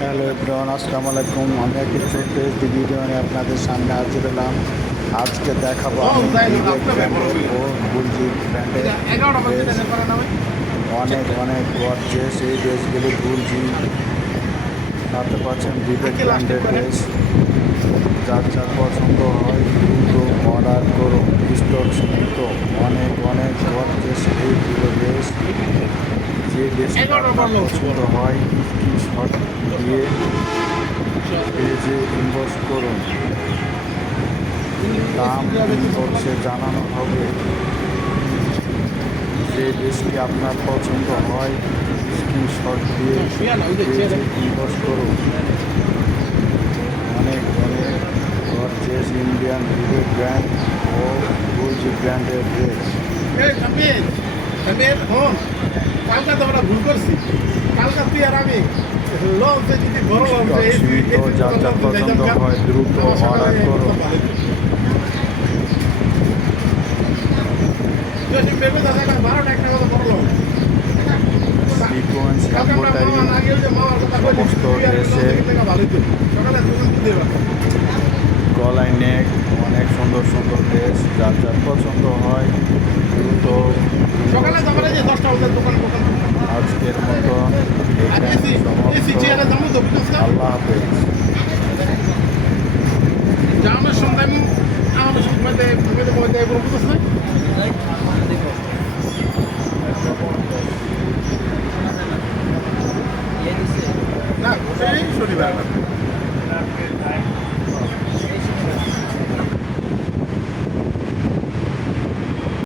Hello everyone, আসসালামু আলাইকুম। আমি একটি ছোট্ট একটি ভিডিও নিয়ে আপনাদের সামনে হাজির হলাম। আজকে দেখাবো আমি বিবেক ব্র্যান্ডের ও গুলজি ব্র্যান্ডের ড্রেস। অনেক অনেক গর্জেস এই ড্রেসগুলি গুলজি, তাতে পাচ্ছেন বিবেক ব্র্যান্ডের ড্রেস। যার যার পছন্দ হয় দ্রুত অর্ডার করুন, স্টক সীমিত। অনেক অনেক গর্জেস এইগুলো ড্রেস। যে ড্রেসটা আপনার পছন্দ হয় স্ক্রিনশট দিয়ে পেজে ইনবক্স করুন। দাম ইনবক্সে জানানো হবে। যে ড্রেসটি আপনার পছন্দ হয় স্ক্রিনশট দিয়ে পেজে ইনবক্স করুন। অনেক অনেক গর্জেস ইন্ডিয়ান বিবেক ব্র্যান্ড ও গুলজি ব্র্যান্ডের ড্রেস। কালকা তো আমরা ভুল করছি। কালকা তুই আর আমি লঞ্চে যদি বড় লঞ্চে সীমিত, যার যার পছন্দ হয় দ্রুত অর্ডার করুন। পেপে দাদা 12 টাকা মতো বড় লঞ্চ সিকোয়েন্স এম্ব্রয়ডারি সমস্ত ড্রেসে গলায় নেক, অনেক সুন্দর সুন্দর ড্রেস। যার যার পছন্দ হয় দ্রুত। সকালে সকালে যে 10টা ওদের দোকান দোকান আজকের মতো এখানে সমাপ্ত। আল্লাহ হাফেজ। জামের সন্ধান আমাদের সন্ধান মধ্যে মধ্যে